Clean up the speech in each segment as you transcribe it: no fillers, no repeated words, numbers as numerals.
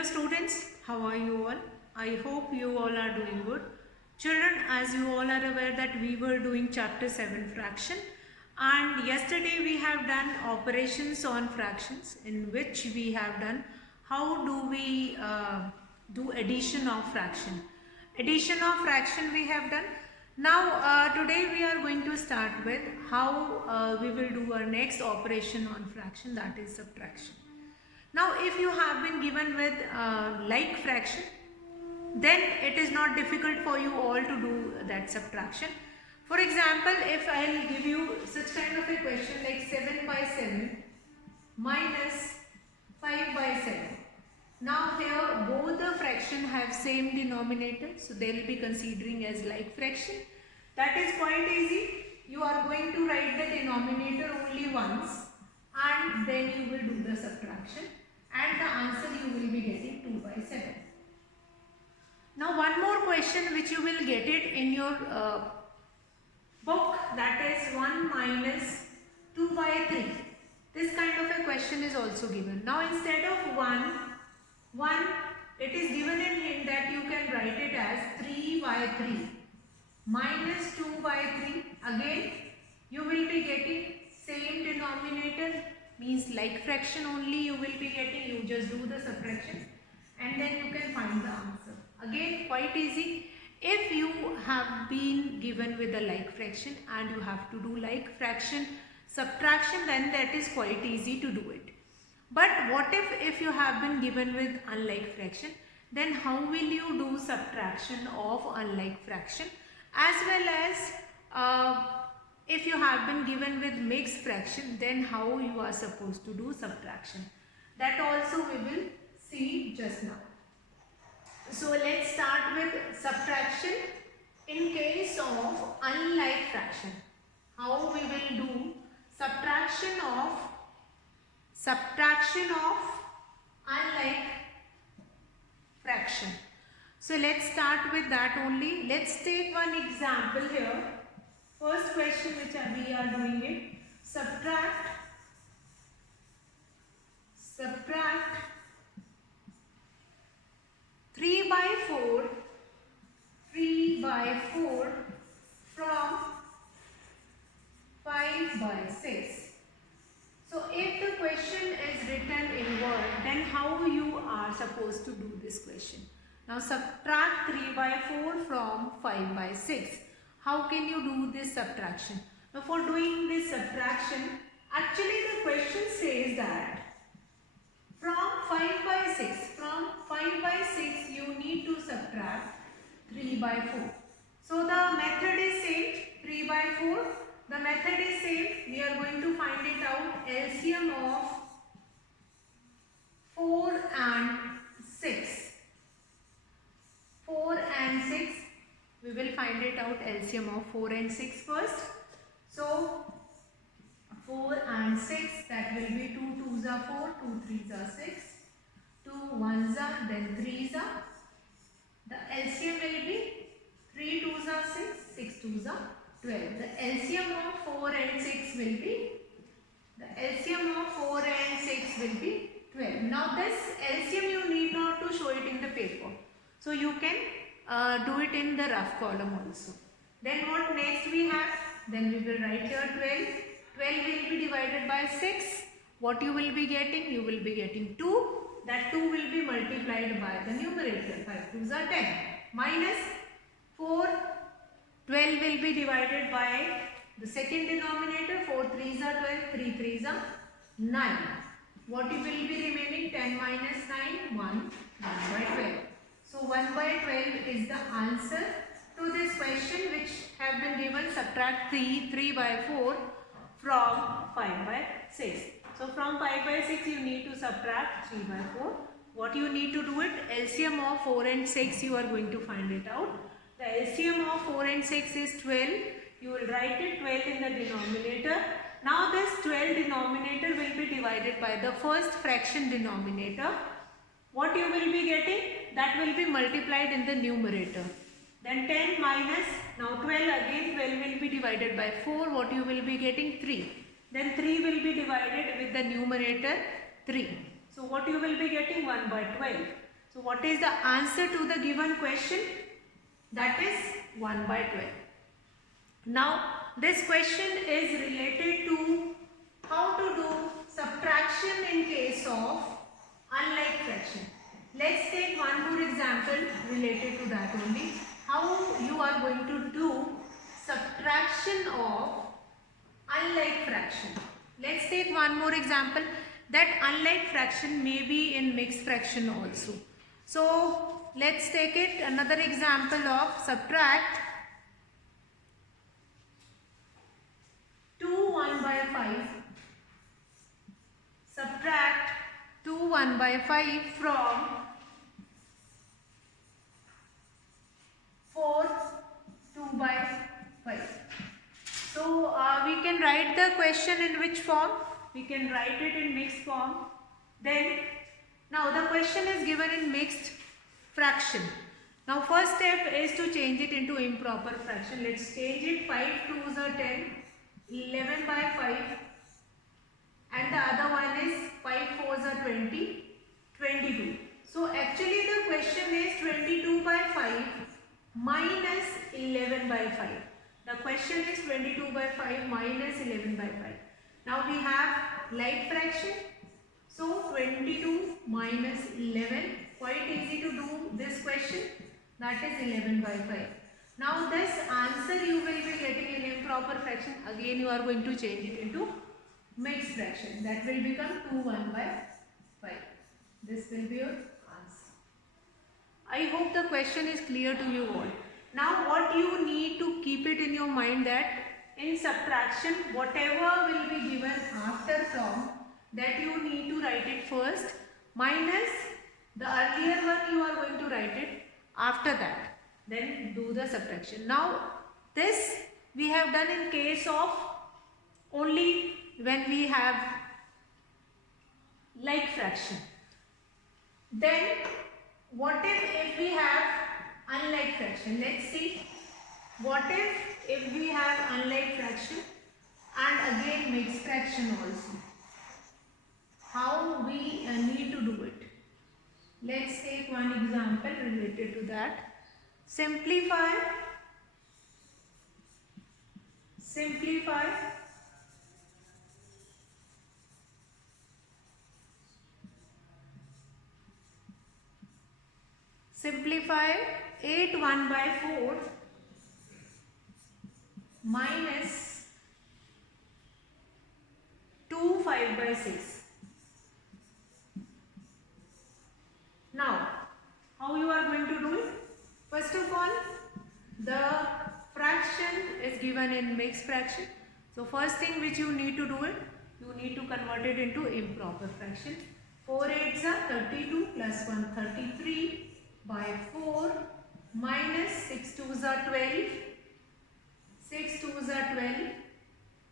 Hello students, how are you all? I hope you all are doing good. Children, as you all are aware that we were doing chapter 7 fraction, and yesterday we have done operations on fractions, in which we have done how do we do addition of fraction. Addition of fraction we have done. Now today we are going to start with how we will do our next operation on fraction, that is subtraction. Now if you have been given with like fraction, then it is not difficult for you all to do that subtraction. For example, if I will give you such kind of a question like 7 by 7 minus 5 by 7. Now here both the fraction have same denominator, so they will be considering as like fraction. That is quite easy. You are going to write the denominator only once and then you will do the subtraction, and the answer you will be getting 2 by 7. Now one more question which you will get it in your book, that is 1 minus 2 by 3. This kind of a question is also given. Now instead of 1, it is given in hint that you can write it as 3 by 3 minus 2 by 3. Again you will be getting same denominator, means like fraction only you will be getting. You just do the subtraction and then you can find the answer. Again quite easy. If you have been given with a like fraction and you have to do like fraction subtraction, then that is quite easy to do it. But what if you have been given with unlike fraction, then how will you do subtraction of unlike fraction, as well as if you have been given with mixed fraction, then how you are supposed to do subtraction. That also we will see just now. So let's start with subtraction in case of unlike fraction. How we will do subtraction of unlike fraction. So let's start with that only. Let's take one example here. First question which we are doing it. Subtract 3 by 4 from 5 by 6. So if the question is written in word, then how you are supposed to do this question? Now subtract 3 by 4 from 5 by 6. How can you do this subtraction? Now for doing this subtraction, actually the question says that from 5 by 6 you need to subtract 3 by 4. So the method is same, 3 by 4. The method is same. We are going to find it out, LCM of 4 and 6. 4 and 6. We will find it out, LCM of 4 and 6 first. So 4 and 6, that will be 2 2s are 4, 2 3s are 6, 2 1s are, then 3s are. The LCM will be 3 2s are 6, 6 2s are 12. The LCM of 4 and 6 will be, 12. Now this LCM you need not to show it in the paper. So you can do it in the rough column also. Then what next we have? Then we will write here 12. 12 will be divided by 6. What you will be getting? You will be getting 2. That 2 will be multiplied by the numerator. 5 2s are 10. Minus 4. 12 will be divided by the second denominator. 4 3s are 12. 3 3s are 9. What will be remaining? 10 minus 9. 1 by 12. So 1 by 12 is the answer to this question which have been given. Subtract 3 by 4 from 5 by 6. So from 5 by 6 you need to subtract 3 by 4. What you need to do it? LCM of 4 and 6 you are going to find it out. The LCM of 4 and 6 is 12. You will write it 12 in the denominator. Now this 12 denominator will be divided by the first fraction denominator. What you will be getting? That will be multiplied in the numerator. Then 10 minus, now 12 again, 12 will be divided by 4. What you will be getting? 3. Then 3 will be divided with the numerator 3. So what you will be getting? 1 by 12. So what is the answer to the given question? That is 1 by 12. Now this question is related to how to do subtraction in case of unlike fraction. Let's take one more example related to that only. How you are going to do subtraction of unlike fraction. Let's take one more example. That unlike fraction may be in mixed fraction also. So let's take it another example of subtract 2 1 by 5. Subtract 2 1 by 5 from 4 2 by 5. So we can write the question in which form? We can write it in mixed form. Then now the question is given in mixed fraction. Now first step is to change it into improper fraction. Let's change it. 5 2s are 10, 11 by 5, and the other one is 5 4s are 20, 22. So actually the question is 22 by 5 minus 11 by 5. The question is 22 by 5 minus 11 by 5. Now we have like fraction. So 22 minus 11, quite easy to do this question. That is 11 by 5. Now this answer you will be getting in improper fraction. Again you are going to change it into mixed fraction. That will become 2 1 by 5. This will be your answer. I hope the question is clear to you all. Now what you need to keep it in your mind that in subtraction whatever will be given after from, that you need to write it first minus the earlier one you are going to write it after that. Then do the subtraction. Now this we have done in case of only when we have like fraction. Then what if we have unlike fraction? Let's see. What if we have unlike fraction and again mixed fraction also? How we need to do it? Let's take one example related to that. Simplify 8 1 by 4 minus 2 5 by 6. Now, how you are going to do it? First of all, the fraction is given in mixed fraction. So first thing which you need to do it, you need to convert it into improper fraction. 4 8s are 32 plus 1 33 by 4 minus 6 2s are 12. 6 2s are 12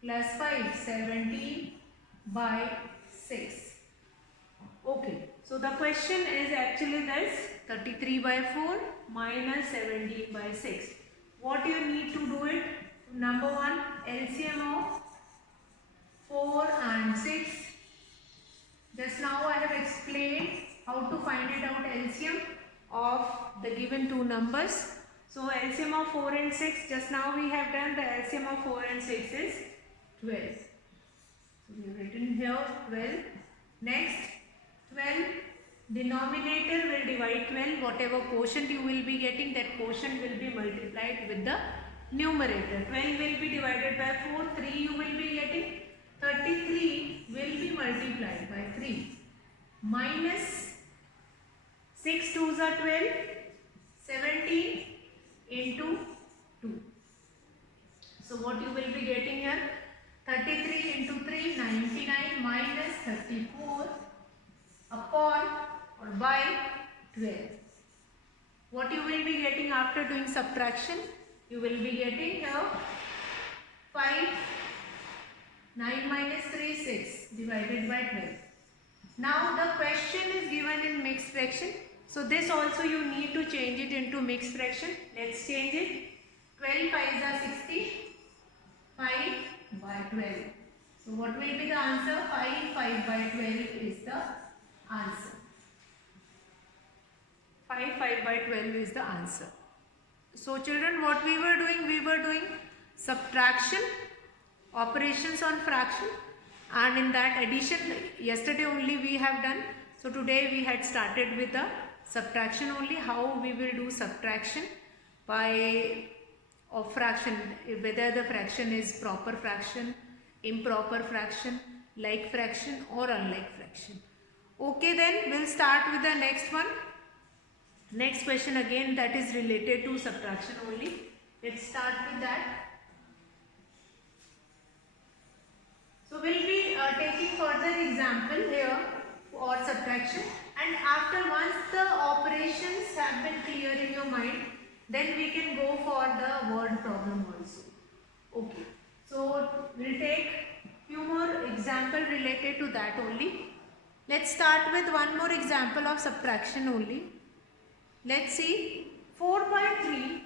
plus 5 17 by 6. Okay, so the question is actually this 33 by 4 minus 17 by 6. What you need to do it? Number one, LCM of 4 and 6. Just now I have explained how to find it out LCM of the given two numbers. So LCM of 4 and 6, just now we have done the LCM of 4 and 6 is 12. So we have written here 12. Next 12, denominator will divide 12. Whatever quotient you will be getting, that quotient will be multiplied with the numerator. 12 will be divided by 4, 3 you will be getting. 33 will be multiplied by 3 minus 6 2s are 12, 17 into 2. So what you will be getting here? 33 into 3, 99 minus 34 upon or by 12. What you will be getting after doing subtraction? You will be getting here 5, 9 minus 3, 6 divided by 12. Now the question is given in mixed fraction. So this also you need to change it into mixed fraction. Let's change it. 12 5s are 60. 5 by 12. So what will be the answer? 5 by 12 is the answer. 5 by 12 is the answer. So children, what we were doing? We were doing subtraction, operations on fraction, and in that addition yesterday only we have done. So today we had started with the subtraction only, how we will do subtraction by of fraction, whether the fraction is proper fraction, improper fraction, like fraction or unlike fraction. Okay, then we'll start with the next one. Next question again, that is related to subtraction only. Let's start with that. So we'll be taking further example here for subtraction, and after once the operations have been clear in your mind, then we can go for the word problem also. Okay. So we'll take few more example related to that only. Let's start with one more example of subtraction only. Let's see, 4 by 3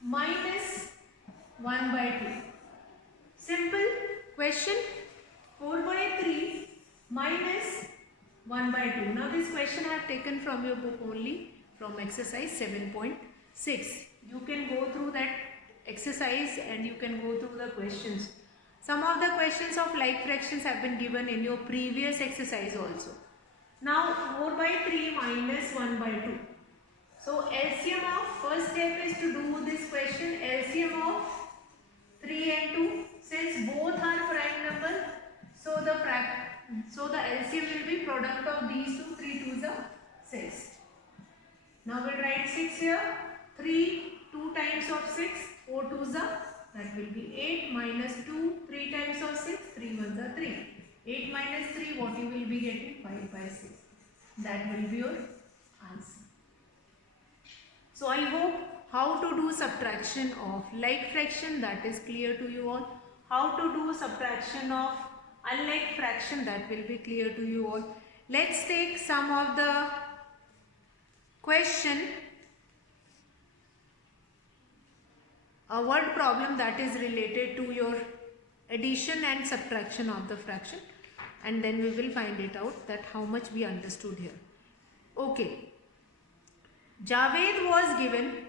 minus 1 by 2. Simple question, 4 by 3 minus 1 by 2. Now this question I have taken from your book only, from exercise 7.6. You can go through that exercise and you can go through the questions. Some of the questions of like fractions have been given in your previous exercise also. Now 4 by 3 minus 1 by 2. So LCM of, first step is to do this question, LCM of 3 and 2. Since both are prime number, so the LCM will be product of these two. 3 2s are 6. Now we'll write 6 here. 3 2 times of 6, 4 2s are, that will be 8, minus 2 3 times of 6, 3 1s are 3. 8 minus 3, what you will be getting? 5 by 6. That will be your answer. So I hope how to do subtraction of like fraction, that is clear to you all. How to do subtraction of unlike fraction, that will be clear to you all. Let's take some of the question, a word problem that is related to your addition and subtraction of the fraction, and then we will find it out that how much we understood here. Okay. Javed was given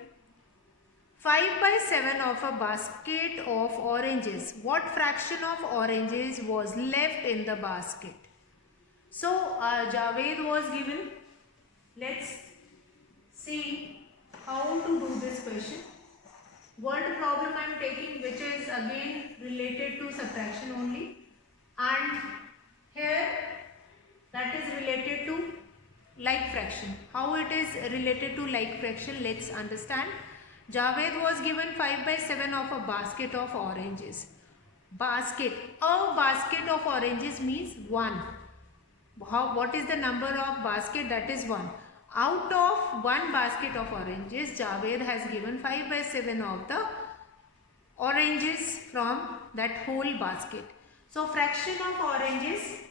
5 by 7 of a basket of oranges. What fraction of oranges was left in the basket? So Javed was given. Let's see how to do this question. Word problem I am taking, which is again related to subtraction only, and here that is related to like fraction. How it is related to like fraction, let's understand. Javed was given 5 by 7 of a basket of oranges. Basket. A basket of oranges means 1. What is the number of basket? That is 1. Out of one basket of oranges, Javed has given 5 by 7 of the oranges from that whole basket. So fraction of oranges,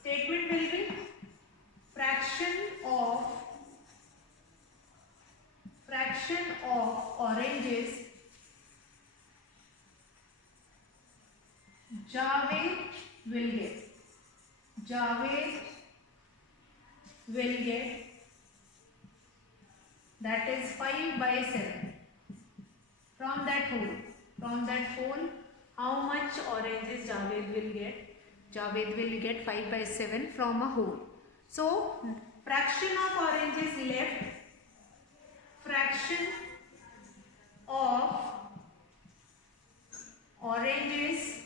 statement will be fraction of oranges Javed will get, that is 5 by 7 from that whole. How much oranges Javed will get? Javed will get 5 by 7 from a whole. So fraction of oranges left, fraction of oranges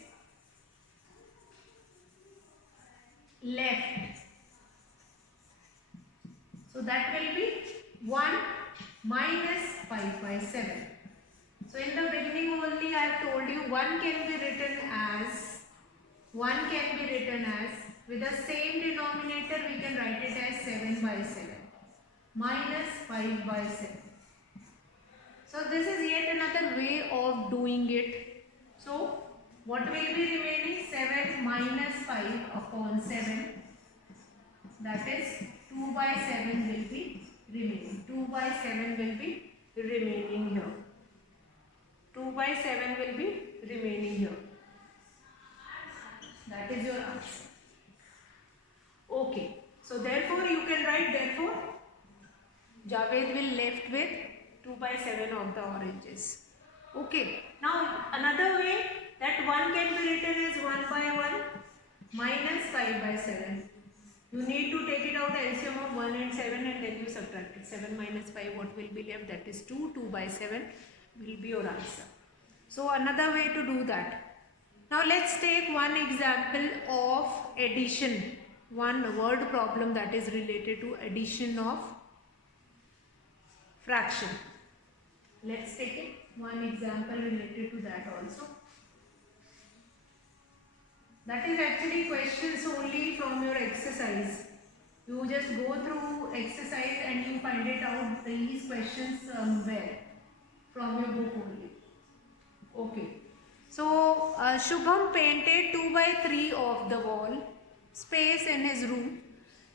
left. So that will be 1 minus 5 by 7. So in the beginning only I have told you 1 can be written as with the same denominator we can write it as 7 by 7 minus 5 by 7. So this is yet another way of doing it. So what will be remaining? 7 minus 5 upon 7, that is 2 by 7 will be remaining. 2 by 7 will be remaining here. 2 by 7 will be remaining here. That is your answer. Okay. So therefore you Javed will left with 2 by 7 of the oranges. Okay. Now another way that 1 can be written as 1 by 1 minus 5 by 7. You need to take it out LCM of 1 and 7 and then you subtract it. 7 minus 5, what will be left? That is 2. 2 by 7 will be your answer. So another way to do that. Now let's take one example of addition. One word problem that is related to addition of fraction. Let's take it. One example related to that also. That is actually questions only from your exercise. You just go through exercise and you find it out these questions where? From your book only. Okay. So Shubham painted 2 by 3 of the wall space in his room.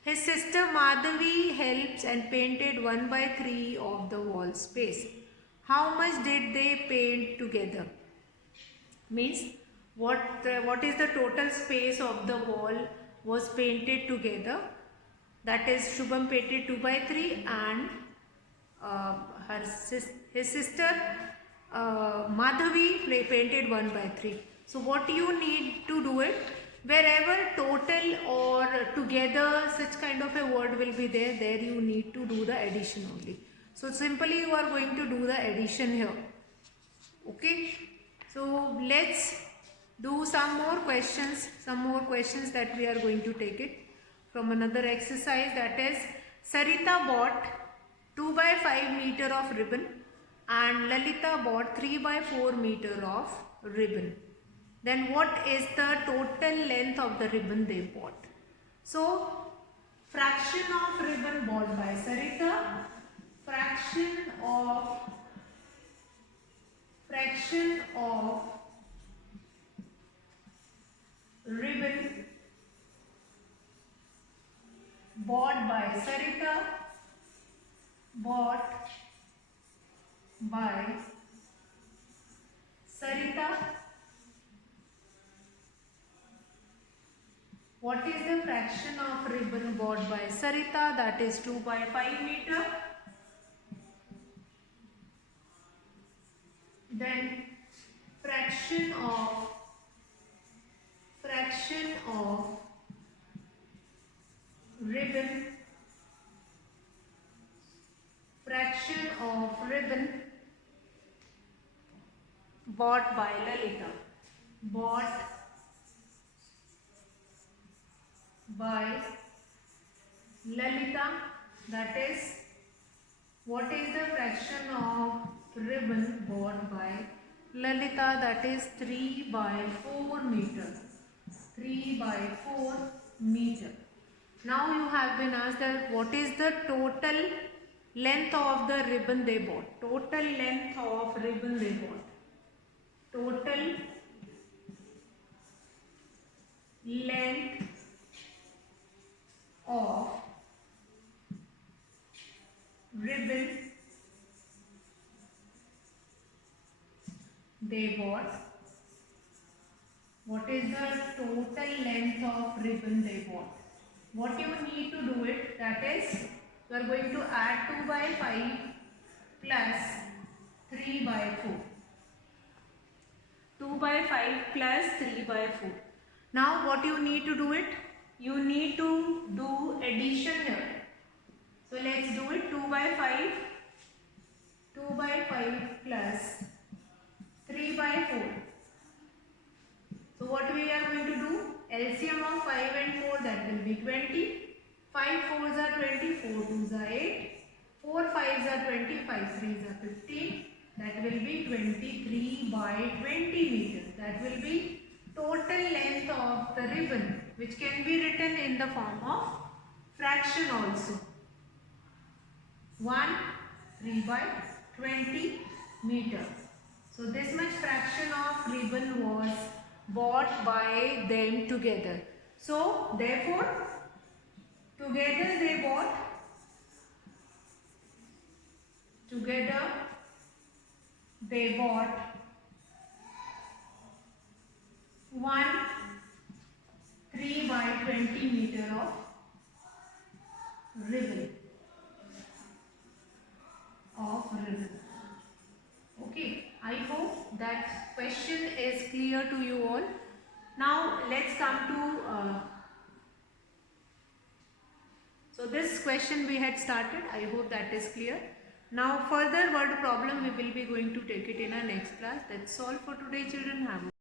His sister Madhavi helps and painted 1 by 3 of the wall space. How much did they paint together? Means what is the total space of the wall was painted together. That is Shubham painted 2 by 3 and his sister Madhavi painted 1 by 3. So what you need to do it, wherever total or together such kind of a word will be there, there you need to do the addition only. So simply you are going to do the addition here. Okay. So let's do some more questions that we are going to take it from another exercise, that is Sarita bought 2 by 5 meter of ribbon and Lalita bought 3 by 4 meter of ribbon. Then what is the total length of the ribbon they bought? So fraction of ribbon bought by Sarita, fraction of ribbon bought by Sarita, What is the fraction of ribbon bought by Sarita? That is 2 by 5 meter. Then fraction of ribbon bought by Lalita. That is, what is the fraction of ribbon bought by Lalita? That is 3 by 4 meter. 3 by 4 meter. Now you have been asked that what is the total length of the ribbon they bought? Total length of ribbon they bought. Total length of ribbon they bought. What is the total length of ribbon they bought? What you need to do it, that is, you are going to add 2 by 5 plus 3 by 4. 2 by 5 plus 3 by 4. Now what you need to do it? You need to do addition here. So let's do it. 2 by 5 plus 3 by 4. So what we are going to do? LCM of 5 and 4, that will be 20. 5 4s are 20, 4 2s are 8. 4 5s are 20, 5 3s are 15. That will be 23 by 20 meters. That will be total length of the ribbon, which can be written in the form of fraction also. 1 3 by 20 meters. So this much fraction of ribbon was bought by them together. So therefore together they bought 1 3 by 20 meter of ribbon. I hope that question is clear to you all. Now let's come to so this question we had started. I hope that is clear. Now further word problem we will be going to take it in our next class. That's all for today, children. Have a